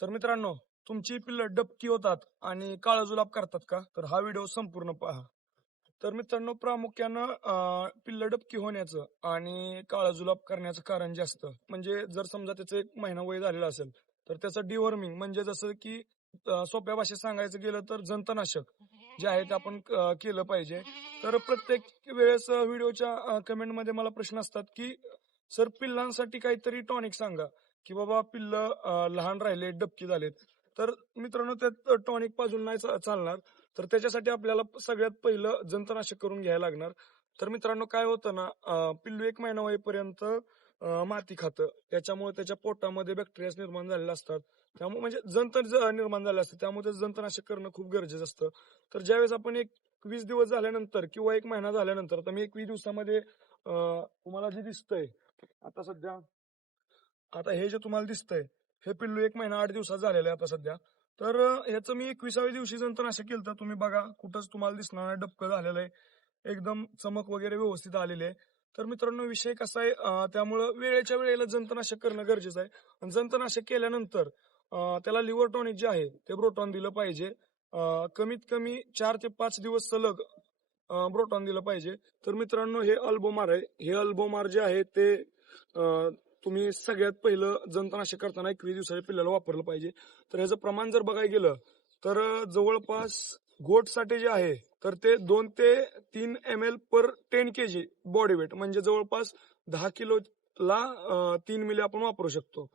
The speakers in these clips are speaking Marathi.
तर मित्रांनो, तुमची पिल्लं डबकी होतात आणि काळजुलाब करतात का? तर हा व्हिडिओ संपूर्ण पहा. तर मित्रांनो, प्रामुख्यानं पिल्लं डबकी होण्याचं आणि काळजुलाब करण्याचं कारण जे असतं, म्हणजे जर समजा त्याचं 1 महिना वय झालेलं असेल, तर त्याचं डिवॉर्मिंग म्हणजे जसं की सोप्या भाषेत सांगायचं गेलं तर जंतनाशक जे आहे ते आपण केलं पाहिजे. तर प्रत्येक वेळेस व्हिडिओच्या कमेंटमध्ये मला प्रश्न असतात, की सर पिल्लांसाठी काहीतरी टॉनिक सांगा. की बाबा पिल्लं लहान राहिले, डबकी झालेत. तर मित्रांनो त्यात टॉनिक पाजून नाही चालणार. तर त्याच्यासाठी आपल्याला सगळ्यात पहिलं जंतनाशक करून घ्यायला लागणार. तर मित्रांनो काय होतं ना पिल्लू 1 महिना होईपर्यंत माती खातं. त्याच्यामुळे त्याच्या पोटामध्ये बॅक्टेरिया निर्माण झालेले असतात. त्यामुळे म्हणजे निर्माण झाले असतात. त्यामुळे त्याचं जंतनाशक करणं खूप गरजेचं असतं. तर ज्यावेळेस आपण 20 दिवस झाल्यानंतर किंवा 1 महिना झाल्यानंतर तर मी 21 दिवसामध्ये तुम्हाला जे दिसतंय आता सध्या आता हे जे तुम्हाला दिसतंय, हे पिल्लू 1 महिना 8 दिवसात झालेलं आहे आता सध्या. तर ह्याचं मी 21व्या दिवशी जंतनाशक केलं तुम्ही बघा कुठंच तुम्हाला दिसणार नाही डबकं झालेलं आहे. एकदम चमक वगैरे व्यवस्थित आलेली आहे. तर मित्रांनो विषय कसा आहे त्यामुळं वेळेच्या वेळेला जंतनाशक करणं गरजेचं आहे. आणि जंतनाशक केल्यानंतर त्याला लिव्हर टॉनिक जे आहे ते ब्रोटॉन दिलं पाहिजे. कमीत कमी 4 ते 5 दिवस सलग ब्रोटॉन दिलं पाहिजे. तर मित्रांनो हे अल्बोमार आहे. हे अल्बोमार जे आहे ते तुम्ही सगळ्यात पहिलं जंतनाशक करताना 21 दिवसाच्या पिल्लाला वापरलं पाहिजे. तर ह्याचं प्रमाण जर बघायला गेलं तर जवळपास गोटसाठी जे आहे तर ते 2 ते 3 ml पर 10 kg बॉडी वेट म्हणजे जवळपास 10 किलोला 3 मिली आपण वापरू शकतो.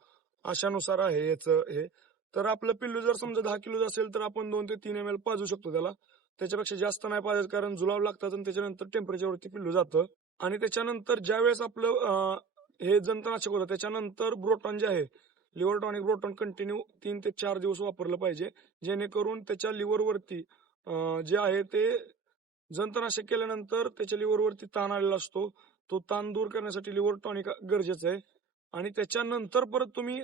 अशानुसार आहे याचं हे. तर आपलं पिल्लू जर समजा 10 किलोचं असेल तर आपण 2 ते 3 ml पाजू शकतो त्याला. त्याच्यापेक्षा जास्त नाही पाजायचं कारण जुलाब लागतात आणि त्याच्यानंतर टेम्परेचरवरती पिल्लू जातं. आणि त्याच्यानंतर ज्यावेळेस आपलं हे जंतनाशक होतं त्याच्यानंतर ब्रोटॉन जे आहे लिव्हर टॉनिक ब्रोटॉन कंटिन्यू 3 ते 4 दिवस वापरलं पाहिजे जेणेकरून त्याच्या लिव्हरवरती जे आहे ते जंतनाशक केल्यानंतर त्याच्या लिव्हरवरती ताण आलेला असतो. तो ताण दूर करण्यासाठी लिव्हर टॉनिक गरजेचं आहे. आणि त्याच्यानंतर परत तुम्ही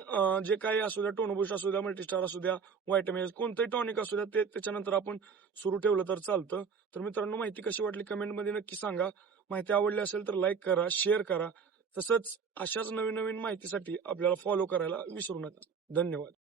जे काही असू द्या टोनोबुस्ट असू द्या मल्टीस्टार असू द्या व्हायटामिन कोणतंही टॉनिक असू द्या ते त्याच्यानंतर आपण सुरू ठेवलं तर चालतं. तर मित्रांनो माहिती कशी वाटली कमेंटमध्ये नक्की सांगा. माहिती आवडली असेल तर लाईक करा, शेअर करा. तसंच अशाच नवीन नवीन माहितीसाठी आपल्याला फॉलो करायला विसरू नका. धन्यवाद.